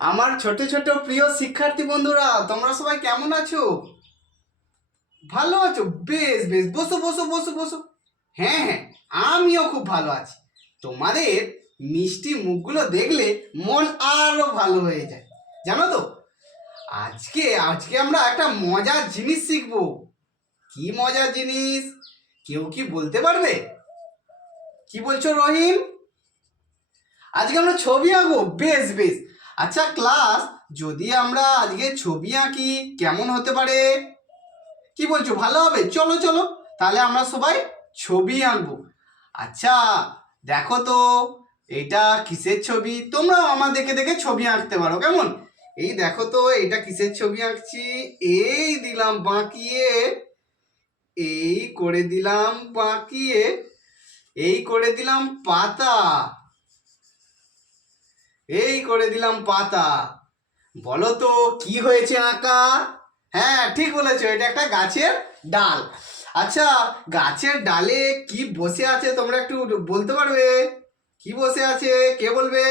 আমার ছোট ছোট প্রিয় শিক্ষার্থী বন্ধুরা, তোমরা সবাই কেমন আছো? ভালো আছো? বেশ বেশ। বসো বসো বসো বসো। হ্যাঁ হ্যাঁ আমিও খুব ভালো আছি। তোমাদের মিষ্টি মুখগুলো দেখলে মন আরও ভালো হয়ে যায়। জানো তো? আজকে আজকে আমরা একটা মজার জিনিস শিখব। কি মজার জিনিস? কেউ কি বলতে পারবে? কি বলছো রহিম? আজকে আমরা ছবি আঁকবো। বেশ বেশ। আচ্ছা ক্লাস, যদি আমরা আজকে ছবি আঁকি, কেমন হতে পারে? কি বলছো? ভালো হবে? চলো চলো। তাহলে আমরা সবাই ছবি আঁকবো। আচ্ছা দেখো তো, এটা কিসের ছবি? তোমরাও আমার দেখে দেখে ছবি আঁকতে পারো, কেমন? এই দেখো তো, এটা কিসের ছবি আঁকছি? এই দিলাম বাঁকিয়ে, এই করে দিলাম বাঁকিয়ে, এই করে দিলাম পাতা। এই করে দিলাম পাতা। বলো তো কি হয়েছে আঁকা? হ্যাঁ ঠিক বলেছ, এটা একটা গাছের ডাল। আচ্ছা গাছের ডালে কি বসে আছে তোমরা একটু বলতে পারবে? কি বসে আছে? কে বলবে?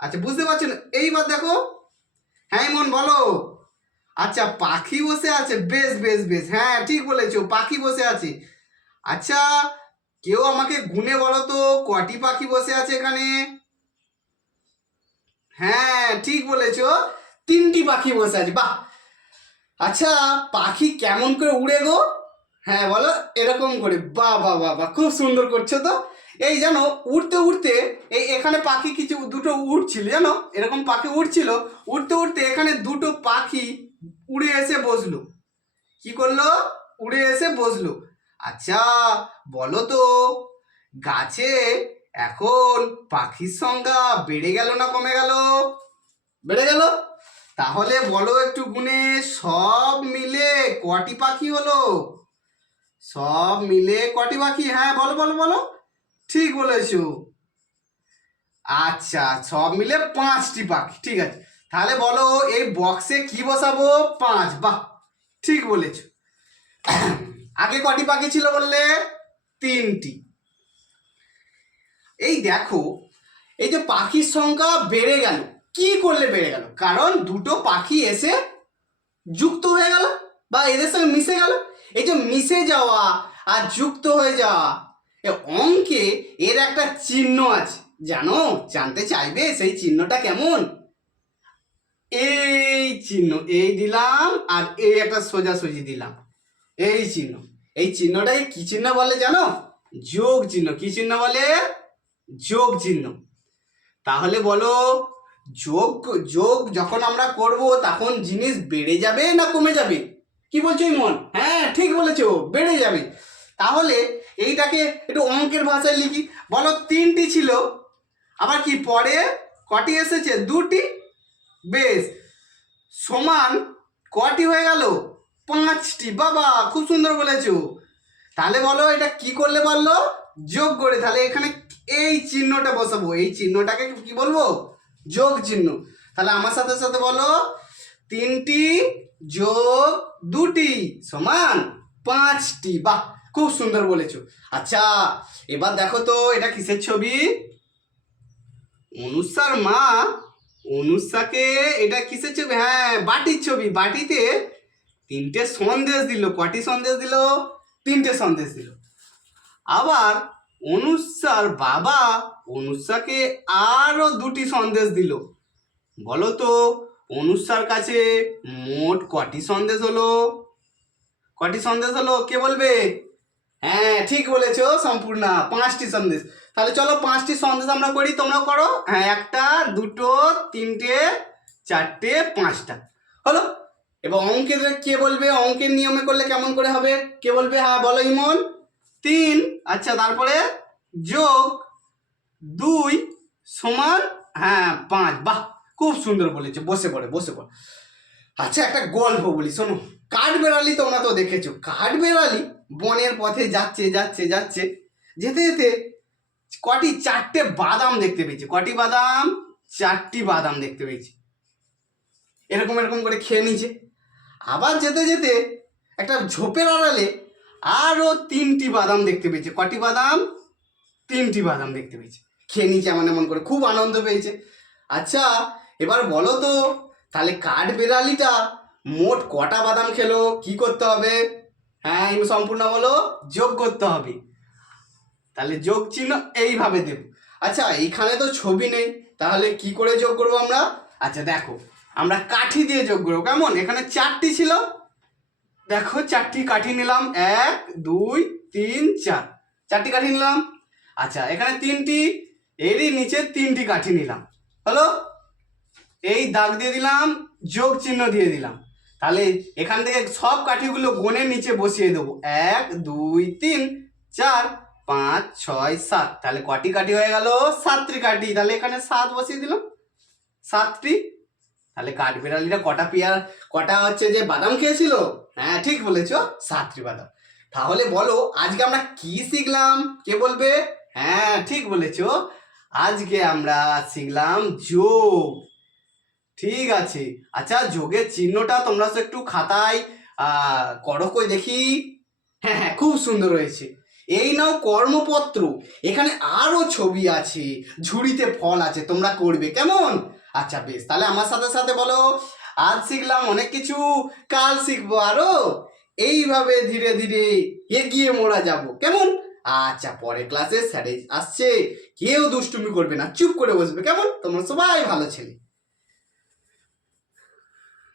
আচ্ছা বুঝতে পারছ না? এইবার দেখো। হ্যাঁ মন বলো। আচ্ছা পাখি বসে আছে? বেশ বেশ বেশ। হ্যাঁ ঠিক বলেছ, পাখি বসে আছে। আচ্ছা কেউ আমাকে গুনে বলো তো কটি পাখি বসে আছে এখানে? হ্যাঁ ঠিক বলেছ। তিনটি পাখি বসে আছে, বাহ। আচ্ছা পাখি কেমন করে উড়ে গো? হ্যাঁ বলো, এরকম করে। বাহ বাহ বাহ বাহ, খুব সুন্দর করছ তো। এই জানো, উড়তে উড়তে এই এখানে পাখি কিছু, দুটো উড়ছিল, জানো? এরকম পাখি উড়ছিল, উড়তে উড়তে এখানে দুটো পাখি উড়ে এসে বসল। কি করল? উড়ে এসে বসল। আচ্ছা বলো তো, গাছে এখন পাখির সংখ্যা বেড়ে গেল না কমে গেল? বেড়ে গেল? তাহলে বলো একটু গুনে, সব মিলে কটি পাখি হলো? সব মিলে কটি পাখি? হ্যাঁ বলো বলো বলো। ঠিক বলেছ। আচ্ছা সব মিলে পাঁচটি পাখি, ঠিক আছে। তাহলে বলো, এই বক্সে কি বসাবো? পাঁচ, বাহ, ঠিক বলেছ। আগে কটি পাখি ছিল বললে? তিনটি। এই দেখো, এই যে পাখির সংখ্যা বেড়ে গেল। কি করলে বেড়ে গেল? কারণ দুটো পাখি এসে যুক্ত হয়ে গেল বা এদের সঙ্গে মিশে গেল। এই যে মিশে যাওয়া আর যুক্ত হয়ে যাওয়া অঙ্কে এর একটা চিহ্ন আছে। জানো? জানতে চাইবে সেই চিহ্নটা কেমন? এই চিহ্ন, এই দিলাম আর এই একটা সোজাসুজি দিলাম। এই চিহ্ন, এই চিহ্নটাকে কি চিহ্ন বলে জানো? যোগ চিহ্ন। কি চিহ্ন বলে? যোগ চিহ্ন। তাহলে বলো, যোগ যোগ যখন আমরা করব, তখন জিনিস বেড়ে যাবে না কমে যাবে? কি বলছো ইমন? হ্যাঁ ঠিক বলেছ, বেড়ে যাবে। তাহলে এইটাকে একটু অঙ্কের ভাষায় লিখি। বলো, তিনটি ছিল। আবার কি, পরে কটি এসেছে? দুটি? বেশ। সমান কটি হয়ে গেল? পাঁচটি। বাবা, খুব সুন্দর বলেছ। তাহলে বলো, এটা কি করলে বলল যোগ করে, তাহলে এখানে এই চিহ্নটা বসাবো। এই চিহ্নটাকে কি বলব? যোগ চিহ্ন। তাহলে আমার সাথে সাথে বলো, তিনটি যোগ দুটি সমান পাঁচটি। বাহ, খুব সুন্দর বলেছ। আচ্ছা এবার দেখো তো, এটা কিসের ছবি? অনুষ্যার মা অনুষাকে এটা কিসের ছবি? হ্যাঁ বাটির ছবি। বাটিতে তিনটে সন্দেশ দিল। কটি সন্দেশ দিল? তিনটে সন্দেশ দিল। আবার অনুষ্যার বাবা অনুষ্যাকে আরও দুটি সন্দেশ দিল। বলো তো অনুষ্যার কাছে মোট কটি সন্দেশ হলো? কটি সন্দেশ হলো? কে বলবে? হ্যাঁ ঠিক বলেছ সম্পূর্ণা, পাঁচটি সন্দেশ। তাহলে চলো পাঁচটি সন্দেশ আমরা করি, তোমরাও করো। হ্যাঁ একটা, দুটো, তিনটে, চারটে, পাঁচটা। হলো? এবার অঙ্কের কে বলবে? অঙ্কের নিয়মে করলে কেমন করে হবে? কে বলবে? হ্যাঁ বলো ইমন। তিন আচ্ছা তারপরে যোগ দুই সমান হ্যাঁ পাঁচ। বাহ, খুব সুন্দর বলেছে, বসে পড়ে বসে পড়ে। আচ্ছা একটা গল্প বলি, শোনো। কাঠ বেড়ালি তোমরা তো দেখেছ। কাঠ বেড়ালি বনের পথে যাচ্ছে যাচ্ছে যাচ্ছে। যেতে যেতে কটি, চারটে বাদাম দেখতে পেয়েছে। কটি বাদাম, চারটি বাদাম দেখতে পেয়েছে। এরকম এরকম করে খেয়ে নিয়েছে। আবার যেতে যেতে একটা ঝোপের আড়ালে আরও তিনটি বাদাম দেখতে পেয়েছে। কটি বাদাম? তিনটি বাদাম দেখতে পেয়েছে। খেয়ে নিয়েছে এমন এমন করে। খুব আনন্দ পেয়েছে। আচ্ছা এবার বলো তো, তাহলে কাঠ বেড়ালিটা মোট কটা বাদাম খেলো? কি করতে হবে? হ্যাঁ এই সম্পূর্ণ বলো। যোগ করতে হবে। তাহলে যোগ চিহ্ন এইভাবে দেব। আচ্ছা এইখানে তো ছবি নেই। তাহলে কি করে যোগ করব আমরা? আচ্ছা দেখো, আমরা কাঠি দিয়ে যোগ করব। কেমন? এখানে চারটি ছিল। দেখো, চারটি কাঠি নিলাম, এক, দুই, তিন, চার। চারটি কাঠি নিলাম? আচ্ছা এখানে তিনটি, এরই নিচে তিনটি কাঠি নিলাম। হলো? এই দাগ দিয়ে দিলাম, যোগ চিহ্ন দিয়ে দিলাম। তাহলে এখান থেকে সব কাঠিগুলো গনের নিচে বসিয়ে দেবো। এক, দুই, তিন, চার, পাঁচ, ছয়, সাত। তাহলে কটি কাঠি হয়ে গেল? সাতটি কাঠি। তাহলে এখানে সাত বসিয়ে দিলাম। সাতটি তাহলে কাঠ বিড়ালিটা কটা পেয়ার, কটা হচ্ছে যে বাদাম খেয়েছিল? হ্যাঁ ঠিক বলেছ, সাতটি বাদাম। তাহলে বলো, আজকে আমরা কি শিখলাম? কে বলবে? হ্যাঁ ঠিক বলেছ। আজকে আমরা শিখলাম যোগ। ঠিক আছে। আচ্ছা যোগের চিহ্নটা তোমরা তো একটু খাতায় করো কই দেখি। হ্যাঁ হ্যাঁ খুব সুন্দর হয়েছে। এই নাও কর্মপত্র। এখানে আরও ছবি আছে, ঝুড়িতে ফল আছে, তোমরা করবে। কেমন? আচ্ছা বেশ। তাহলে আমার সাথে সাথে বলো, আজ শিখলাম অনেক কিছু, কাল শিখব আরও। এইভাবে ধীরে ধীরে এগিয়ে মোড়া যাব। কেমন? আচ্ছা পরে ক্লাসে স্যারে আসছে। কেউ দুষ্টুমি করবে না, চুপ করে বসবে। কেমন? তোমরা সবাই ভালো ছেলে।